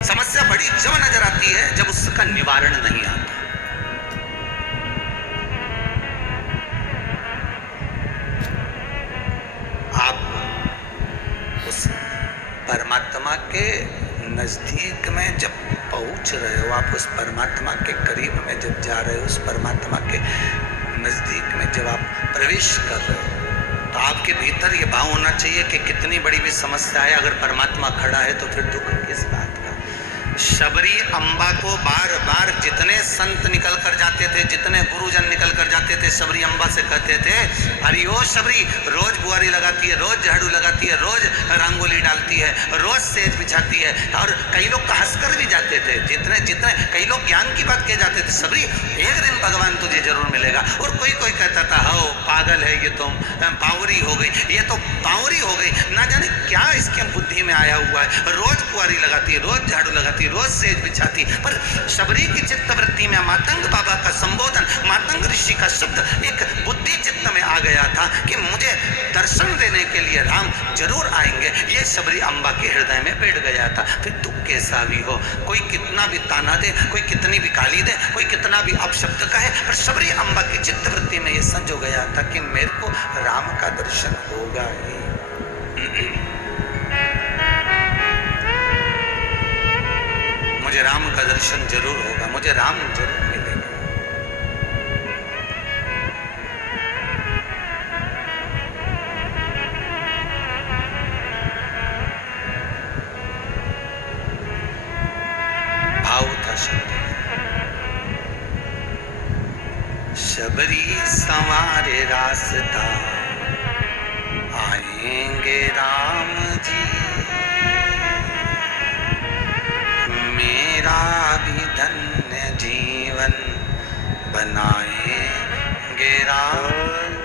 समस्या बड़ी जब नजर आती है जब उसका निवारण नहीं आता। आप उस परमात्मा के नजदीक में जब पहुंच रहे हो, आप उस परमात्मा के करीब में जब जा रहे हो, उस परमात्मा के नजदीक में जब आप प्रवेश कर रहे हो, तो आपके भीतर ये भाव होना चाहिए कि कितनी बड़ी भी समस्या है, अगर परमात्मा खड़ा है तो फिर दुख किस बात का। शबरी अम्बा को बार बार जितने संत निकल कर जाते थे, जितने गुरुजन निकल कर जाते थे, शबरी अम्बा से कहते थे, अरे ओ शबरी, रोज बुआरी लगाती है, रोज झाड़ू लगाती है, रोज रंगोली डालती है, रोज सेज बिछाती है। और कई लोग तो हंसकर भी जाते थे, जितने जितने कई लोग ज्ञान की बात कह जाते थे, शबरी एक दिन भगवान तुझे जरूर मिलेगा। और कोई कोई कहता था, हो पागल है ये तो, बावरी हो गई, ये तो बावरी हो गई, ना जाने क्या इसके बुद्धि में आया हुआ है, रोज बुआरी लगाती है, रोज झाड़ू लगाती है, रोज सेज बिछाती। पर शबरी की चित्तवृत्ति में मातंग बाबा का संबोधन, मातंग ऋषि का शब्द एक बुद्धि चित्त में आ गया था कि मुझे दर्शन देने के लिए राम जरूर आएंगे। ये शबरी अम्बा के हृदय में बैठ गया था। फिर दुख कैसा भी हो, कोई कितना भी ताना दे, कोई कितनी भी गाली दे, कोई कितना भी अपशब्द कहे, पर शबरी अम्बा की चित्तवृत्ति में यह संजो गया था कि मेरे को राम का दर्शन होगा ही। मुझे राम का दर्शन जरूर होगा, मुझे राम जरूर मिलेगा। भाव था शब्द, शबरी संवारे रास्ता, आएंगे राम जी, मेरा भी धन्य जीवन बनाएंगे राम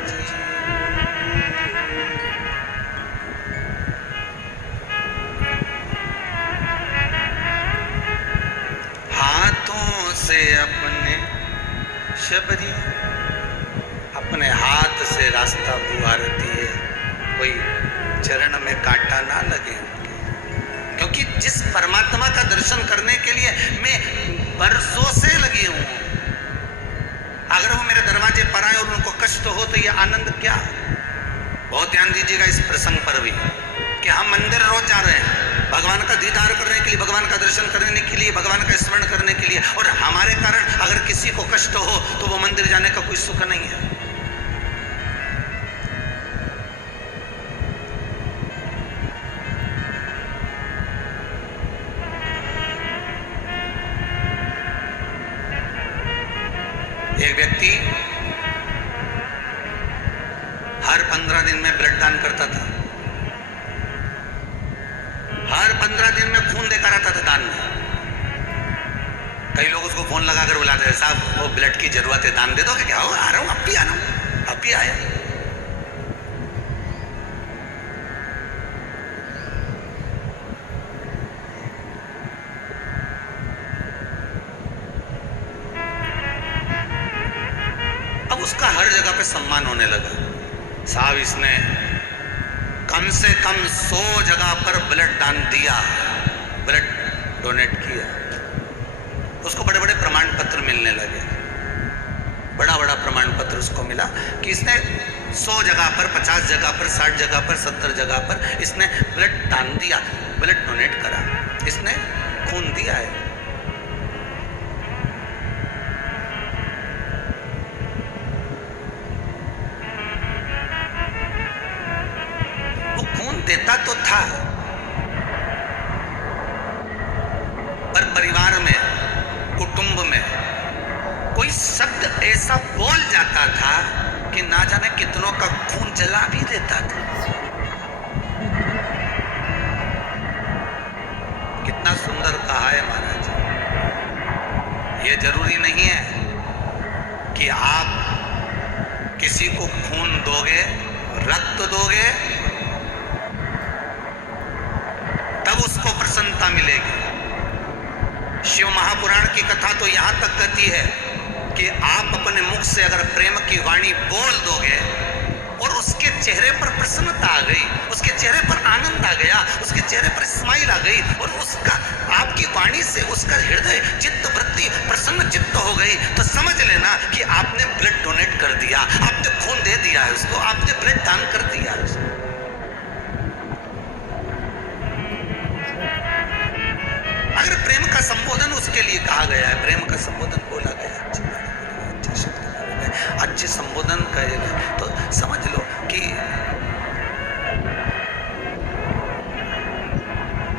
जी। हाथों से अपने शबरी अपने हाथ से रास्ता बुआरती है, कोई चरण में कांटा ना लगे, क्योंकि जिस परमात्मा का दर्शन करने के लिए मैं बरसों से लगी हूं, अगर वो मेरे दरवाजे पर आए और उनको कष्ट हो तो ये आनंद क्या। बहुत ध्यान दीजिएगा इस प्रसंग पर भी कि हम मंदिर रोज जा रहे हैं भगवान का दीदार करने के लिए, भगवान का दर्शन करने के लिए, भगवान का स्मरण करने के लिए, और हमारे कारण अगर किसी को कष्ट हो तो वो मंदिर जाने का कोई सुख नहीं है। एक व्यक्ति हर 15 दिन में ब्लड दान करता था, हर 15 दिन में खून देकर आता था दान में। कई लोग उसको फोन लगाकर बुलाते थे, साहब वो ब्लड की जरूरत है, दान दे दो। क्या हो, आ रहा हूं, अब भी आ रहा हूं, अब भी आया। अब उसका हर जगह पे सम्मान होने लगा। साहब इसने कम से कम 100 जगह पर ब्लड दान दिया, ब्लड डोनेट किया। उसको बड़े बड़े प्रमाण पत्र मिलने लगे, बड़ा बड़ा प्रमाण पत्र उसको मिला कि इसने 100 जगह पर, 50 जगह पर, 60 जगह पर, 70 जगह पर इसने ब्लड दान दिया, ब्लड डोनेट करा, इसने खून दिया है। देता तो था, पर परिवार में, कुटुंब में कोई शब्द ऐसा बोल जाता था कि ना जाने कितनों का खून जला भी देता था। कितना सुंदर कहा है महाराज। ये जरूरी नहीं है कि आप किसी को खून दोगे, रक्त दोगे तब उसको प्रसन्नता मिलेगी। शिव महापुराण की कथा तो यहां तक कहती है कि आप अपने मुख से अगर प्रेम की वाणी बोल दोगे और उसके चेहरे पर प्रसन्नता आ गई, उसके चेहरे पर आनंद आ गया, उसके चेहरे पर स्माइल आ गई और उसका आपकी वाणी से उसका हृदय चित्त वृत्ति प्रसन्न चित्त हो गई तो समझ लेना कि आपने ब्लड डोनेट कर दिया, आपने खून दे दिया है उसको, आपने ब्लड दान कर दिया है उसको। अगर प्रेम का संबोधन उसके लिए कहा गया है, प्रेम का संबोधन बोला गया, अच्छे शब्द बोले गए, अच्छे संबोधन कहे गए, तो समझ लो कि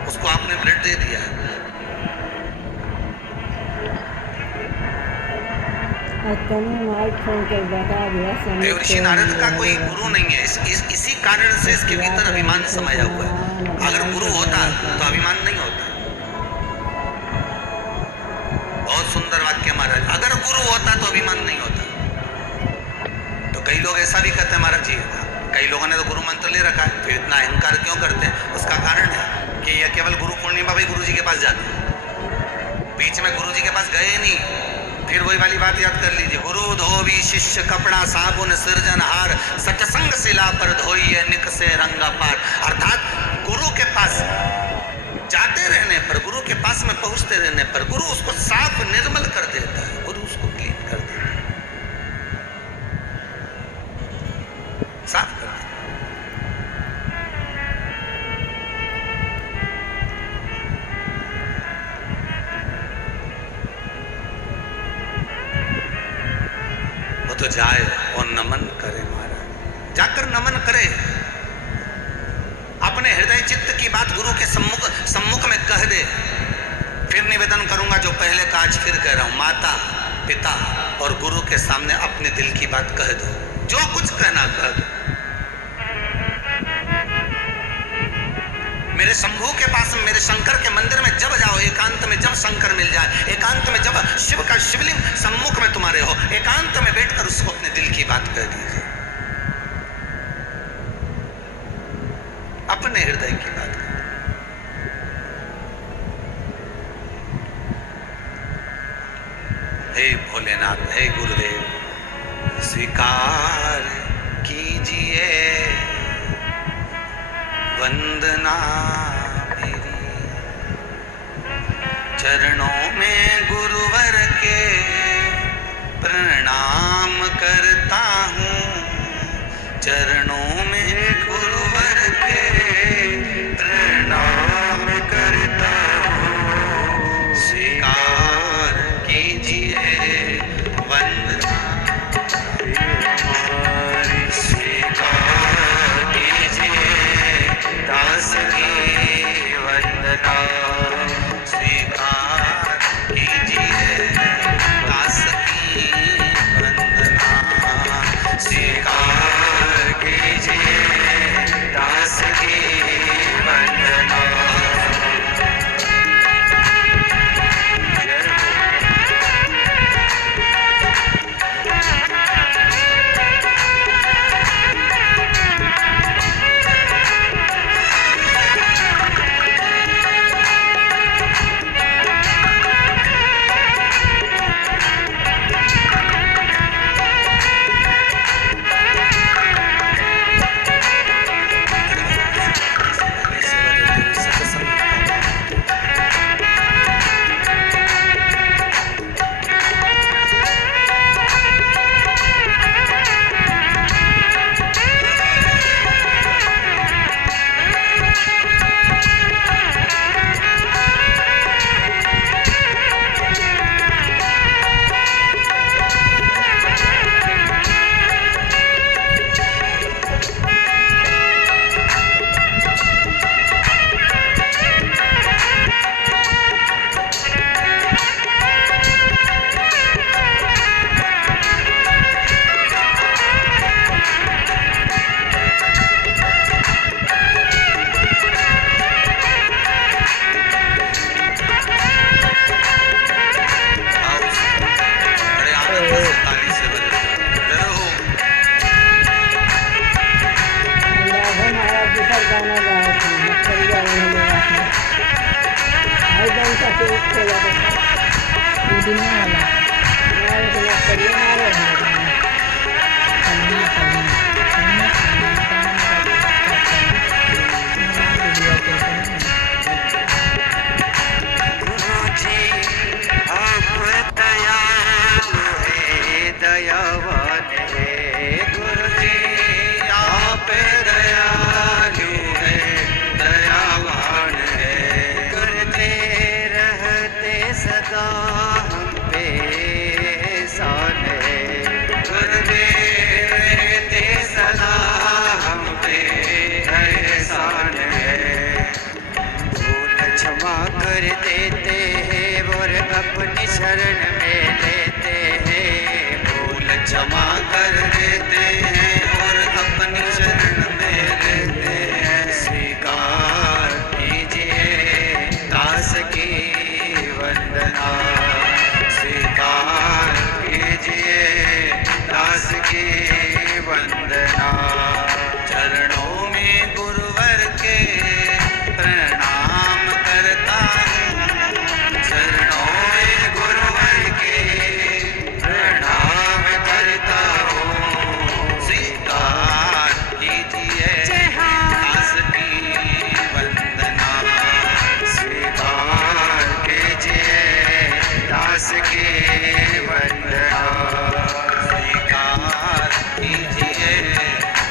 उसको आपने ब्लड दे दिया है। ऋषि नारद का कोई गुरु नहीं है, इसी कारण से इसके भीतर अभिमान समाया हुआ है। अगर गुरु होता तो अभिमान नहीं होता। बहुत सुंदर वाक्य महाराज, अगर गुरु होता तो अभिमान नहीं होता। तो कई लोग ऐसा भी कहते हैं महाराज जी, कई लोगों ने तो गुरु मंत्र ले रखा है, फिर इतना अहंकार क्यों करते हैं? उसका कारण है कि ये केवल गुरु पूर्णिमा भाई गुरु जी के पास जाते हैं, बीच में गुरु जी के पास गए नहीं। फिर वही वाली बात याद कर लीजिए, गुरु धोबी शिष्य कपड़ा साबुन सृजनहार, सत्संग शिला पर धोइए निक से रंगा पार। अर्थात गुरु के पास जाते रहने पर, गुरु के पास में पहुंचते रहने पर गुरु उसको साफ निर्मल कर देता है, गुरु उसको क्लीन कर देता है, साफ कर देता है। वो तो जाए और नमन करे महाराज, जाकर नमन करे, अपने हृदय चित्त की बात गुरु के सम्मुख में कह दे। फिर निवेदन करूंगा जो पहले का आज फिर कह रहा हूं, माता पिता और गुरु के सामने अपने दिल की बात कह दो, जो कुछ कहना कह दो। मेरे शंभू के पास में, मेरे शंकर के मंदिर में जब जाओ, एकांत में जब शंकर मिल जाए, एकांत में जब शिव का शिवलिंग सम्मुख में तुम्हारे हो, एकांत में बैठकर उसको अपने दिल की बात कह दीजिए, अपने हृदय की बात कह। हे भोलेनाथ, हे गुरुदेव, स्वीकार कीजिए वंदना मेरी, चरणों में गुरुवर के प्रणाम करता हूँ, चरणों में गुरुवर के प्रणाम करता हूँ, स्वीकार कीजिए वंदना, स्वीकार कीजिए दास की वंदना, स्वीकार कीजिए दास की वंदना, स्वीकार कीजिए दास की वंदना। सदा हम पे एहसान है। गुरुदेव रहते सदा हम पे एहसान है। भूल क्षमा कर देते हैं और अपनी शरण में लेते हैं। भूल क्षमा कर देते हैं और अपनी शरण में लेते हैं। स्वीकार कीजिए दास की वंदना। स्वीकार कीजिए दास की वंदना। चरणों में गुरुवर के प्रणाम करता हूँ। चरणों में गुरुवर के प्रणाम करता हूँ। स्वीकार कीजिए दास की वंदना। स्वीकार कीजिए दास की वंदना। स्वीकार कीजिए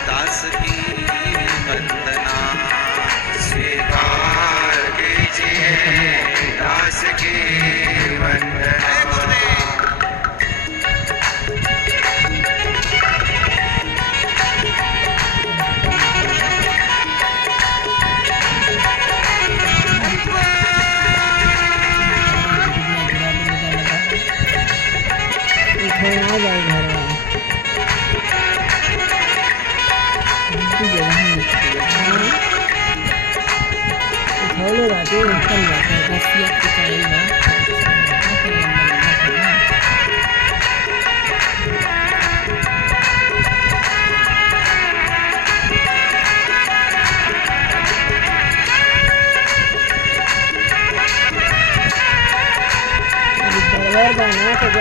दास की वंदना। स्वीकार कीजिए दास की वंदना। जय गुरुदेव। अरे भोले भटक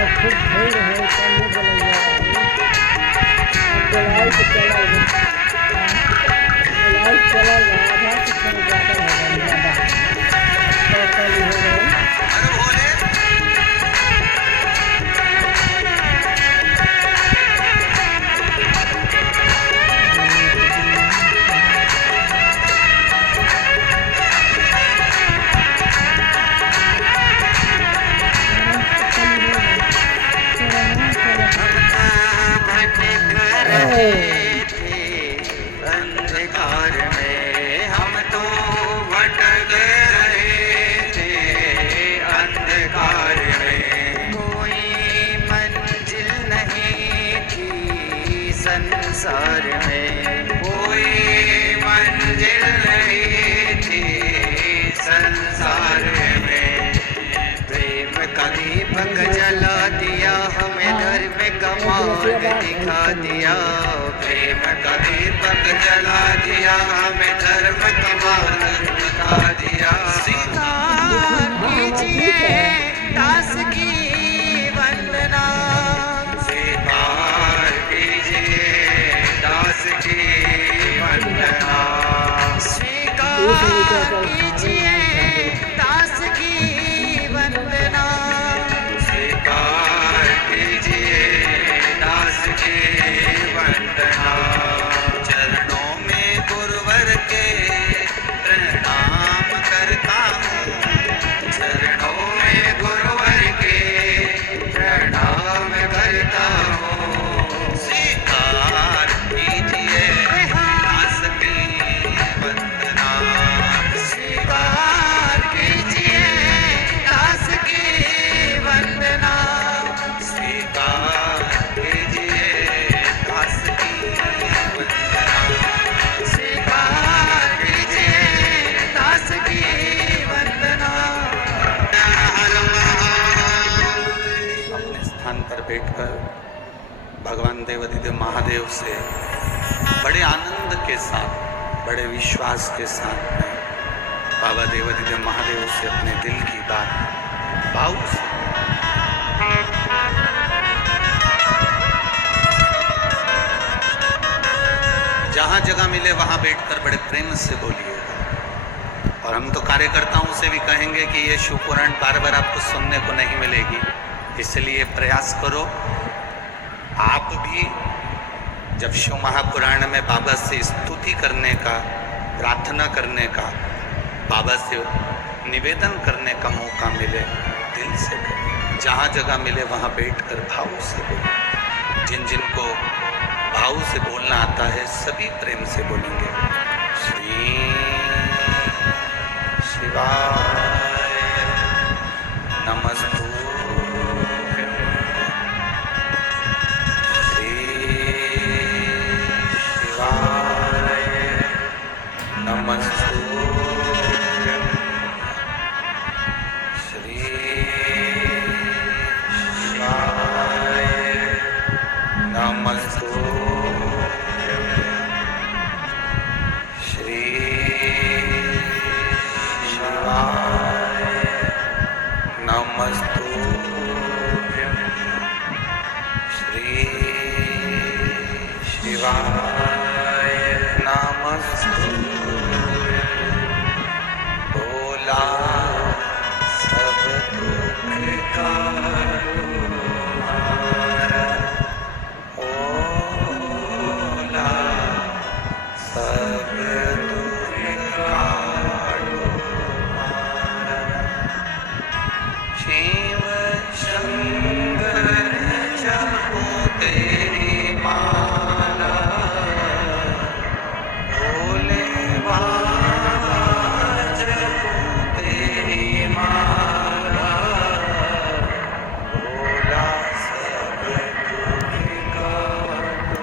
रहे थे अंधकार में। हम तो भटक रहे थे अंधकार में। कोई मंजिल नहीं थी संसार में। कोई मंजिल नहीं थी संसार में। प्रेम का दीपक जला दिया हमें, धर्म का मार्ग दिखा दिया। प्रेम का दीपक जला दिया हमें, धर्म का मार्ग दिखा दिया। स्वीकार कीजिए दास की वंदना। स्वीकार कीजिए दास की वंदना। स्वीकार कीजिए दास की वंदना। स्वीकार कीजिए दास की वंदना। चरणों में गुरुवर के प्रणाम करता हूँ। चरणों में गुरुवर के प्रणाम करता हूँ। स्वीकार कीजिए दास की वंदना। स्वीकार कीजिए दास की वंदना। स्वीकार कीजिए दास की वंदना। स्वीकार कीजिए दास की वंदना। अपने स्थान पर बैठकर भगवान देवाधिदेव महादेव से बड़े आनंद के साथ, बड़े विश्वास के साथ में बाबा देवाधिदेव महादेव से अपने दिल की बात भाव से जहां जगह मिले वहां बैठकर बड़े प्रेम से बोलिएगा। और हम तो कार्यकर्ताओं से भी कहेंगे कि ये शिव पुराण बार बार आपको सुनने को नहीं मिलेगी, इसलिए प्रयास करो आप भी जब शिव महापुराण में बाबा से स्तुति करने का, प्रार्थना करने का, बाबा से निवेदन करने का मौका मिले दिल से करें, जहाँ जगह मिले वहाँ बैठकर भाव से बोलें। जिन जिनको भाव से बोलना आता है सभी प्रेम से बोलेंगे। श्री शिवाय नमस्तु। श्री शिवाय नमस्तु। श्री शिवाय नमस्तु। श्री शिवाय नमस्तु। श्री शिवाय नमस्तु। बोला सब दुख का सब दुख काटो शिव शंकर जपो तेरी माला। भोले बाबा जपो तेरी माला। भोला सब दुख काटो।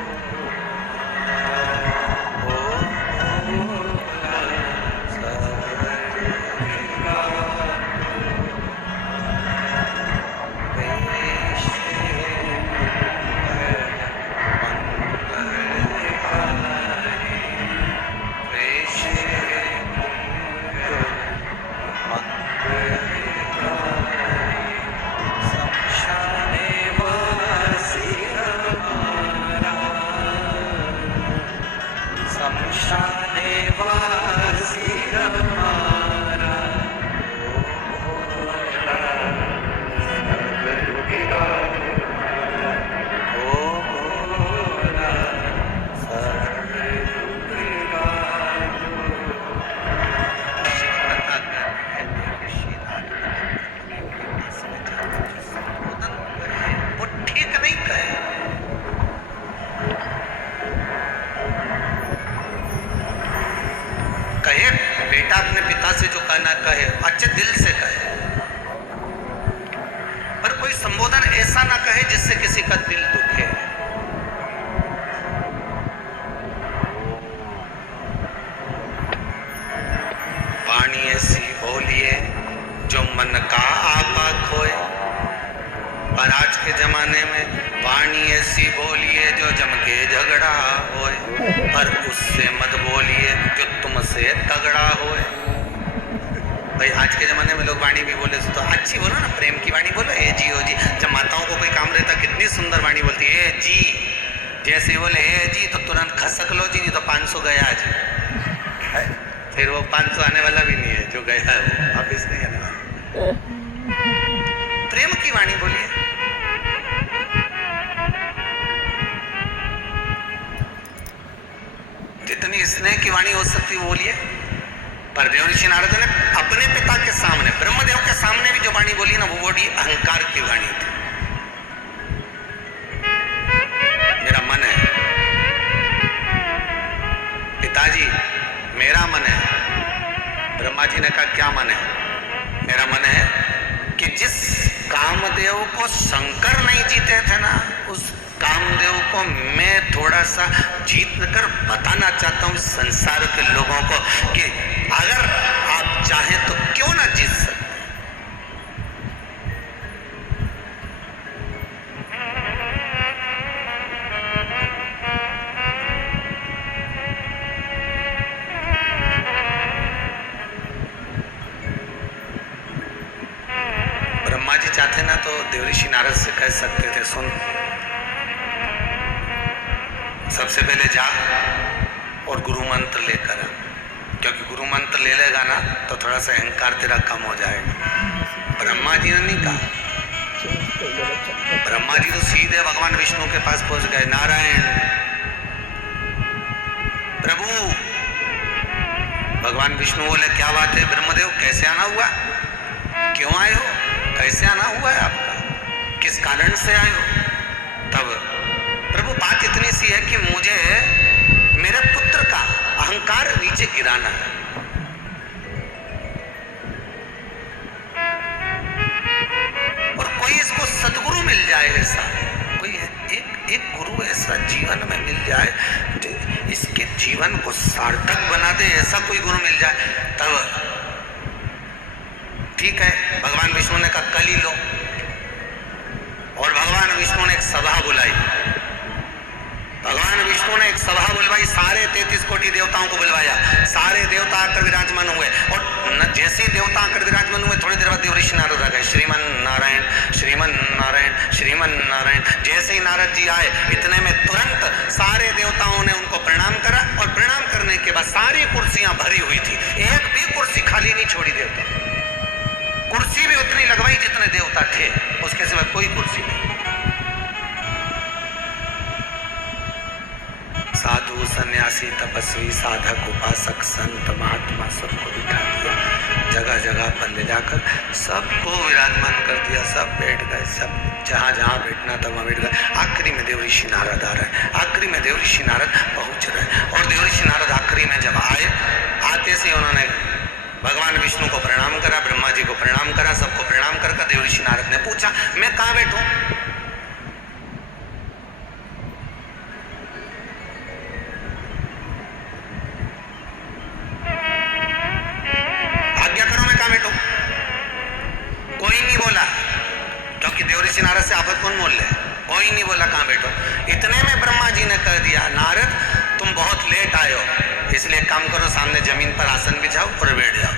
कहे बेटा अपने पिता से जो कहना कहे अच्छे दिल से कहे, पर कोई संबोधन ऐसा ना कहे जिससे किसी का दिल दुखे। वाणी ऐसी बोलिए जो मन का आपा खोए। पर आज के जमाने में वाणी ऐसी बोलिए जो जम के झगड़ा होए, पर उससे मत बोलिए जो तुमसे तगड़ा होए। भाई आज के जमाने में लोग वाणी भी बोले तो अच्छी बोलो ना, प्रेम की वाणी बोलो, ए जी ओ जी। जब माताओं को कोई काम रहता कितनी सुंदर वाणी बोलती है, ए जी। जैसे बोले ए जी तो तुरंत खसक लो जी, नहीं तो 500 गया आज। फिर वो 500 आने वाला भी नहीं है, जो गया है वो वापिस नहीं आने वाला। प्रेम की वाणी बोलिए। जितनी स्नेह की वाणी हो सकती है बोलिए। पर देवऋषि नारद ने अपने पिता के सामने, ब्रह्मदेव के सामने भी जो वाणी बोली ना, वो बड़ी अहंकार की वाणी थी। मेरा मन है पिताजी, मेरा मन है। ब्रह्मा जी ने कहा क्या मन है? मेरा मन है कि जिस कामदेव को शंकर नहीं जीते थे ना, उस कामदेव को मैं थोड़ा सा जीत कर बताना चाहता हूं संसार के लोगों को कि अगर आप चाहें तो क्यों ना जीत सकते। ब्रह्मा जी चाहते ना तो देवऋषि नारद से कह सकते थे, सुन सबसे पहले जा और गुरु मंत्र लेकर आ, क्योंकि गुरु मंत्र ले लेगा ना तो थोड़ा सा अहंकार तेरा कम हो जाएगा। ब्रह्मा जी ने नहीं कहा। ब्रह्मा जी तो सीधे भगवान विष्णु के पास पहुंच गए। नारायण प्रभु, भगवान विष्णु बोले क्या बात है ब्रह्मदेव, कैसे आना हुआ, क्यों आए हो, कैसे आना हुआ है आपका, किस कारण से आए हो। तब प्रभु बात इतनी सी है कि मुझे मेरे पुत्र का अहंकार नीचे गिराना है। और कोई इसको सदगुरु मिल जाए, ऐसा कोई एक गुरु ऐसा जीवन में मिल जाए जो इसके जीवन को सार्थक बना दे, ऐसा कोई गुरु मिल जाए तब ठीक है। भगवान विष्णु ने कहा कल ही लो, और भगवान विष्णु ने एक सभा बुलाई। भगवान विष्णु ने एक सभा बुलवाई, सारे 33 कोटि देवताओं को बुलवाया, सारे देवता आकर विराजमान हुए। और जैसे ही देवता आकर विराजमान हुए, थोड़ी देर बाद देवऋषि नारद आ गए। श्रीमन नारायण श्रीमन नारायण श्रीमन नारायण। जैसे ही नारद जी आए, इतने में तुरंत सारे देवताओं ने उनको प्रणाम करा, और प्रणाम करने के बाद सारी कुर्सियां भरी हुई थी, एक भी कुर्सी खाली नहीं छोड़ी देवता। कुर्सी भी उतनी लगवाई जितने देवता थे, उसके सिवा कोई कुर्सी नहीं। साधु सन्यासी तपस्वी साधक उपासक संत महात्मा सबको बिठा दिया, जगह जगह पर ले जाकर सबको विराजमान कर दिया। सब बैठ गए, सब जहाँ जहाँ बैठना था वहाँ बैठ गए। आखिरी में देवऋषि नारद आ रहे हैं, आखिरी में देवऋषि नारद पहुँच रहे हैं। और देवऋषि नारद आखिरी में जब आए, आते से उन्होंने भगवान विष्णु को प्रणाम करा, ब्रह्मा जी को प्रणाम करा, सबको प्रणाम कर देवऋषि नारद ने पूछा मैं कहाँ बैठूं। आज्ञा करो मैं कहाँ बैठूं। कोई नहीं बोला, क्योंकि देवऋषि नारद से आफत कौन बोल ले, कोई नहीं बोला कहाँ बैठो। इतने में ब्रह्मा जी ने कह दिया नारद तुम बहुत लेट आए हो, इसलिए काम करो सामने जमीन पर आसन बिछाओ और बैठ जाओ।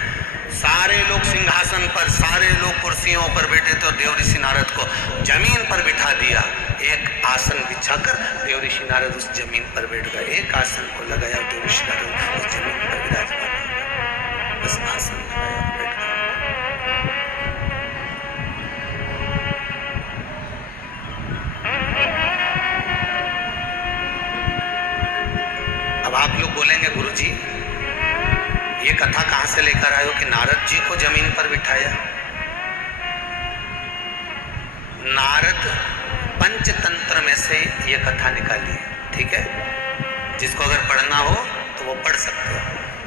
सारे लोग सिंहासन पर, सारे लोग कुर्सियों पर बैठे थे, और देवऋषि नारद को जमीन पर बिठा दिया। एक आसन बिछाकर देवऋषि नारद उस जमीन पर बैठ गए। एक आसन को लगाया, देवऋषि नारद उस जमीन पर विराजमान हो गए। बस आसन लगाया, बैठ गए। अब आप लोग बोलेंगे गुरुजी ये कथा कहां से लेकर आए हो कि नारद जी को जमीन पर बिठाया। नारद पंचतंत्र में से ये कथा निकाली है, ठीक है। जिसको अगर पढ़ना हो तो वो पढ़ सकते हो,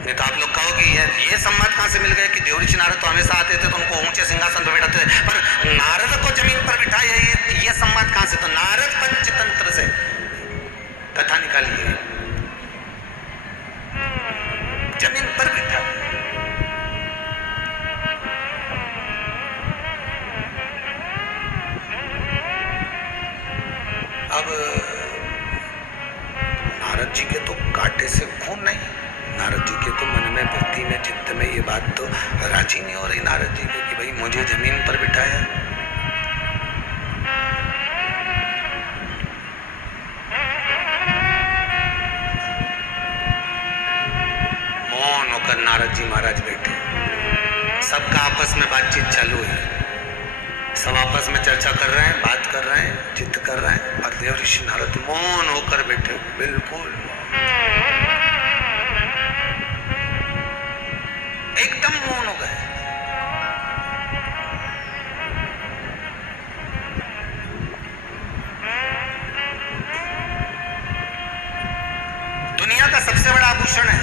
नहीं तो आप लोग कहोगे ये संवाद कहां से मिल गए कि देवऋषि नारद तो हमेशा आते थे तो उनको ऊंचे सिंहासन पर बिठाते थे, पर नारद को जमीन पर बिठाया ये संवाद कहां से। तो नारद पंचतंत्र से कथा निकाली है, जमीन पर बिठा। अब नारद जी के तो कांटे से खून नहीं, नारद जी के तो मन में, वृत्ति में, चित्त में ये बात तो राजी नहीं हो रही नारद जी के कि भाई मुझे जमीन पर बिठाया। मौन होकर नारद जी महाराज बैठे, सबका आपस में बातचीत चालू है, सब आपस में चर्चा कर रहे हैं, बात कर रहे हैं, चित्त कर रहे हैं, और देवऋषि नारद मौन होकर बैठे, बिल्कुल एकदम मौन हो गए। दुनिया का सबसे बड़ा आभूषण है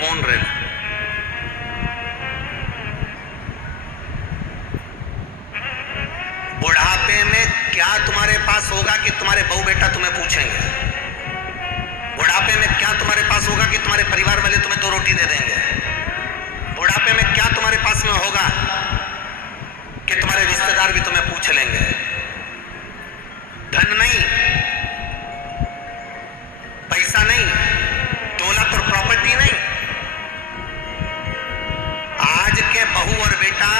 मौन रहना। बुढ़ापे में क्या तुम्हारे पास होगा कि तुम्हारे बहू बेटा तुम्हें पूछेंगे। बुढ़ापे में क्या तुम्हारे पास होगा कि तुम्हारे परिवार वाले तुम्हें 2 रोटी दे देंगे। बुढ़ापे में क्या तुम्हारे पास में होगा कि तुम्हारे रिश्तेदार भी तुम्हें पूछ लेंगे। धन नहीं, पैसा नहीं, दौलत और प्रॉपर्टी नहीं। आज के बहू और बेटा,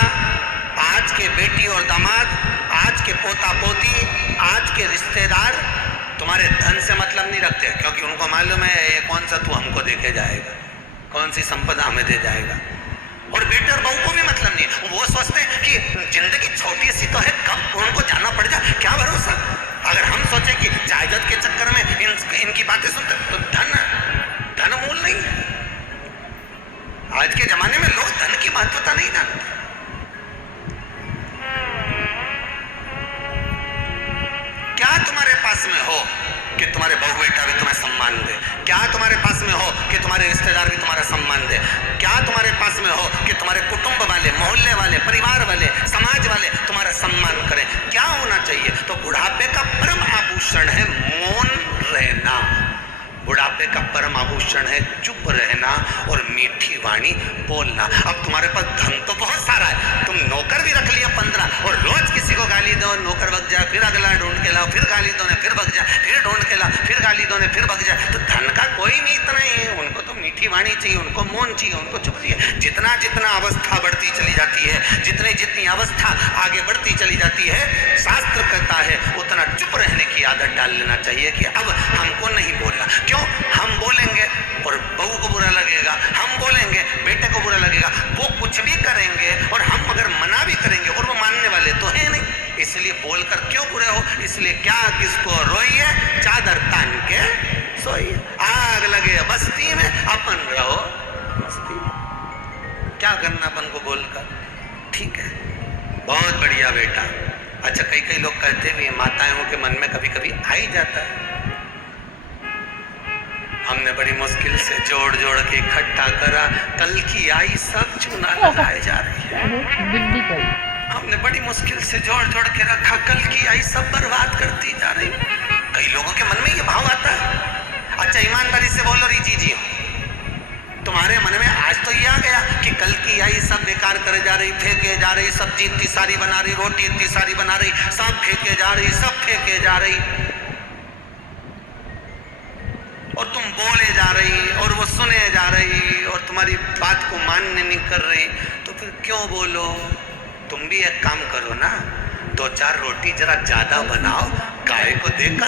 आज के बेटी और दामाद, आज के पोता पोती, आज के रिश्तेदार तुम्हारे धन से मतलब नहीं रखते, क्योंकि उनको मालूम है ये कौन सा तू हमको देके जाएगा, कौन सी संपदा हमें दे जाएगा। और बेटे और बहू को भी मतलब नहीं, वो सोचते हैं कि जिंदगी छोटी सी तो है, कब उनको जाना पड़ जाए, क्या भरोसा। अगर हम सोचे कि जायदाद के चक्कर में इनकी बातें सुनते तो धन मूल नहीं है। पास में हो कि तुम्हारे बहू बेटा भी तुम्हें सम्मान दे? क्या तुम्हारे पास में हो कि तुम्हारे रिश्तेदार भी तुम्हारा सम्मान दे? क्या तुम्हारे पास में हो कि तुम्हारे कुटुंब वाले, मोहल्ले वाले, परिवार वाले, समाज वाले तुम्हारा सम्मान करें? क्या होना चाहिए? तो बुढ़ापे का परम आभूषण है मौन रहना। बुढ़ापे का परम आभूषण है चुप रहना और मीठी वाणी बोलना। अब तुम्हारे पास धन तो बहुत सारा है, तुम नौकर भी रख लिया 15 और रोज किसी को गाली दो, नौकर भग जाए, फिर अगला ढूंढ के लाओ, फिर गाली दो ने फिर भग जाए, फिर ढूंढ के लाओ, फिर गाली दो ने फिर भग जाए, तो धन का कोई मीत नहीं है। उनको तो मीठी वाणी चाहिए, उनको मौन चाहिए, उनको चुप चाहिए। जितना जितना अवस्था बढ़ती चली जाती है, जितनी जितनी अवस्था आगे बढ़ती चली जाती है, शास्त्र कहता है उतना चुप रहने की आदत डाल लेना चाहिए कि अब हमको नहीं बोलना। क्यों? हम बोलेंगे और बहू को बुरा लगेगा, हम बोलेंगे बेटे को बुरा लगेगा, वो कुछ भी करेंगे और हम अगर मना भी करेंगे और वो मानने वाले तो है नहीं, इसलिए बोलकर क्यों बुरे हो? इसलिए क्या किसको रोइए, चादर तान के सोइए। आग लगे बस्ती में, अपन रहो मस्ती में। क्या करना अपन को बोलकर? ठीक है, बहुत बढ़िया बेटा। अच्छा, कई कई लोग कहते भी माताओं के मन में कभी कभी आ ही जाता है, हमने बड़ी मुश्किल से जोड़ जोड़ के इकट्ठा करा, कल की आई सब चूना लगाए जा रही है। हमने बड़ी मुश्किल से जोड़ जोड़ के रखा, कल की आई सब बर्बाद करती जा रही। कई लोगों के मन में ये भाव आता है। अच्छा, ईमानदारी से बोलो रीजी जी, तुम्हारे मन में आज तो ये आ गया कि कल की आई सब बेकार करे जा रही, फेंके जा रही, सब्जी इतनी सारी बना रही, रोटी इतनी सारी बना रही, सब फेंके जा रही, सब फेंके जा रही, और तुम बोले जा रही और वो सुने जा रही और तुम्हारी बात को मान्य नहीं कर रही, तो फिर क्यों बोलो? तुम भी एक काम करो ना, 2-4 रोटी जरा ज्यादा बनाओ, गाय को देकर